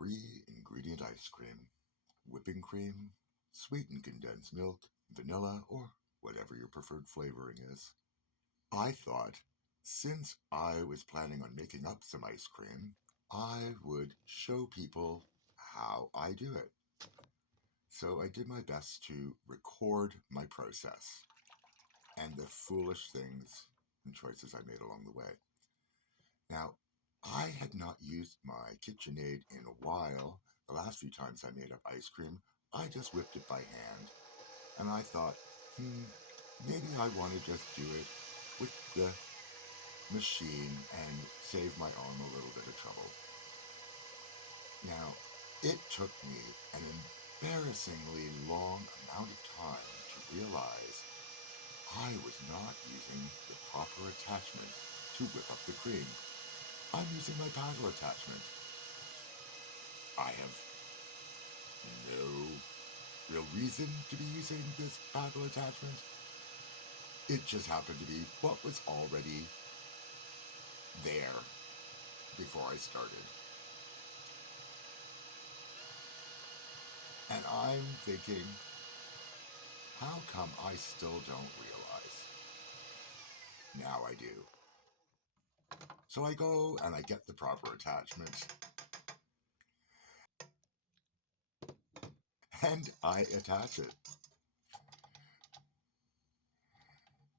3-ingredient ice cream, whipping cream, sweetened condensed milk, vanilla, or whatever your preferred flavoring is. I thought, since I was planning on making up some ice cream, I would show people how I do it. So I did my best to record my process and the foolish things and choices I made along the way. Now, I had not used my KitchenAid in a while. The last few times I made up ice cream, I just whipped it by hand. And I thought, maybe I want to just do it with the machine and save my arm a little bit of trouble. Now, it took me an embarrassingly long amount of time to realize I was not using the proper attachment to whip up the cream. I'm using my paddle attachment. I have no real reason to be using this paddle attachment. It just happened to be what was already there before I started. And I'm thinking, how come I still don't realize? Now I do. So I go and I get the proper attachment and I attach it.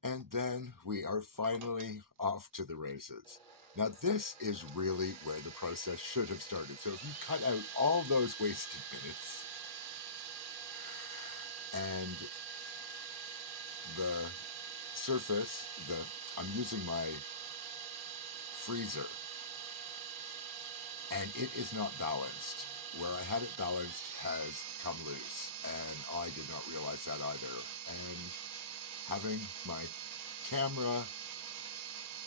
And then we are finally off to the races. Now this is really where the process should have started. So if you cut out all those wasted minutes and the surface, I'm using my freezer and it is not balanced. Where I had it balanced has come loose and I did not realize that either. And having my camera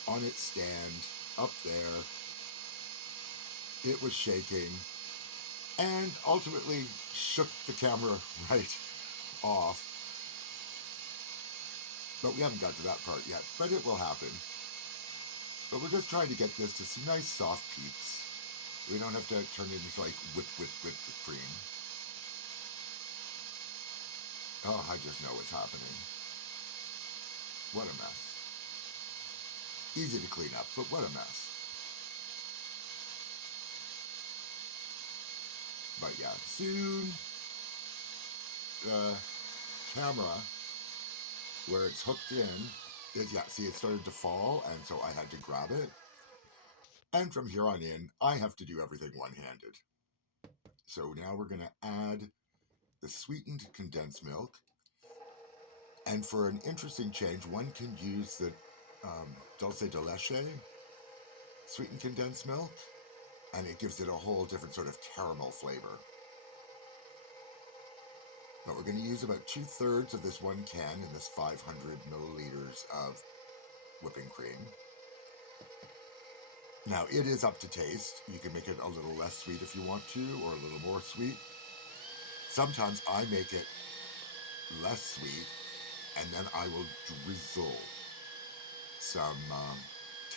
on its stand up there, it was shaking and ultimately shook the camera right off. But we haven't got to that part yet, but it will happen. But we're just trying to get this to some nice soft peaks. We don't have to turn it into like whip the cream. Oh, I just know what's happening. What a mess. Easy to clean up, but what a mess. But yeah, soon the camera where it's hooked in is, see, it started to fall, and so I had to grab it. And from here on in, I have to do everything one-handed. So now we're going to add the sweetened condensed milk. And for an interesting change, one can use the dulce de leche sweetened condensed milk, and it gives it a whole different sort of caramel flavor. But we're going to use about 2/3 of this one can in this 500 milliliters of whipping cream. Now, it is up to taste. You can make it a little less sweet if you want to, or a little more sweet. Sometimes I make it less sweet, and then I will drizzle some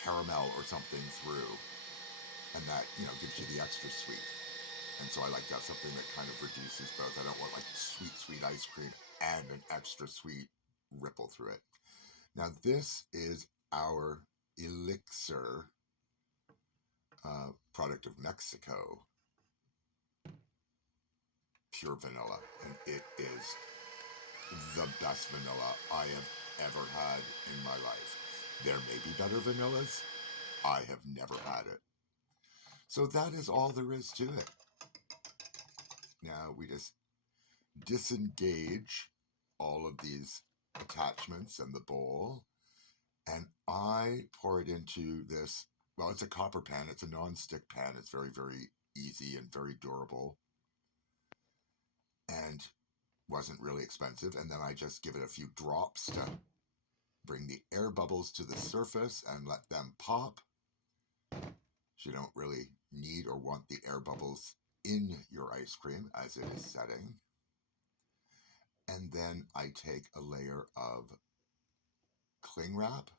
caramel or something through, and that, gives you the extra sweet. And so I like to have something that kind of reduces both. I don't want like sweet ice cream and an extra sweet ripple through it. Now, this is our elixir product of Mexico, pure vanilla, and it is the best vanilla I have ever had in my life. There may be better vanillas. I have never had it. So that is all there is to it. Now we just disengage all of these attachments and the bowl, and I pour it into this. Well, it's a copper pan. It's a non-stick pan. It's very, very easy and very durable, and wasn't really expensive. And then I just give it a few drops to bring the air bubbles to the surface and let them pop. You don't really need or want the air bubbles in your ice cream as it is setting. And then I take a layer of cling wrap,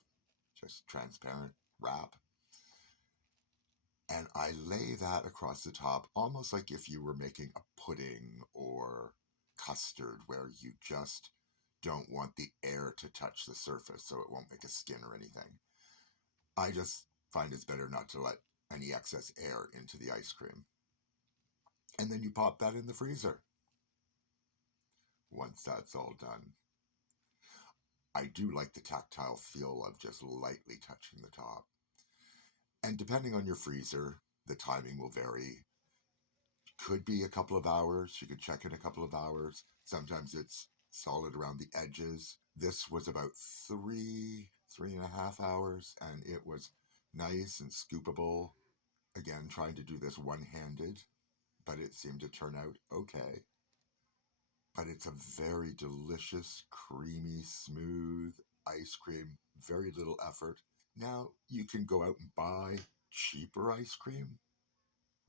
just transparent wrap, And I lay that across the top, almost like if you were making a pudding or custard, where you just don't want the air to touch the surface so it won't make a skin or anything. I just find it's better not to let any excess air into the ice cream. And then you pop that in the freezer once that's all done. I do like the tactile feel of just lightly touching the top. And depending on your freezer, the timing will vary. Could be a couple of hours. You could check in a couple of hours. Sometimes it's solid around the edges. This was about 3.5 hours, and it was nice and scoopable. Again, trying to do this one handed, but it seemed to turn out okay. But it's a very delicious, creamy, smooth ice cream, very little effort. Now, you can go out and buy cheaper ice cream,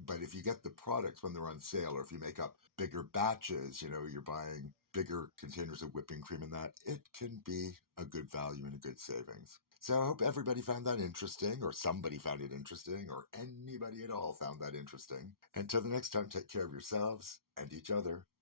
but if you get the products when they're on sale, or if you make up bigger batches, you're buying bigger containers of whipping cream and that, it can be a good value and a good savings. So I hope everybody found that interesting, or somebody found it interesting, or anybody at all found that interesting. Until the next time, take care of yourselves and each other.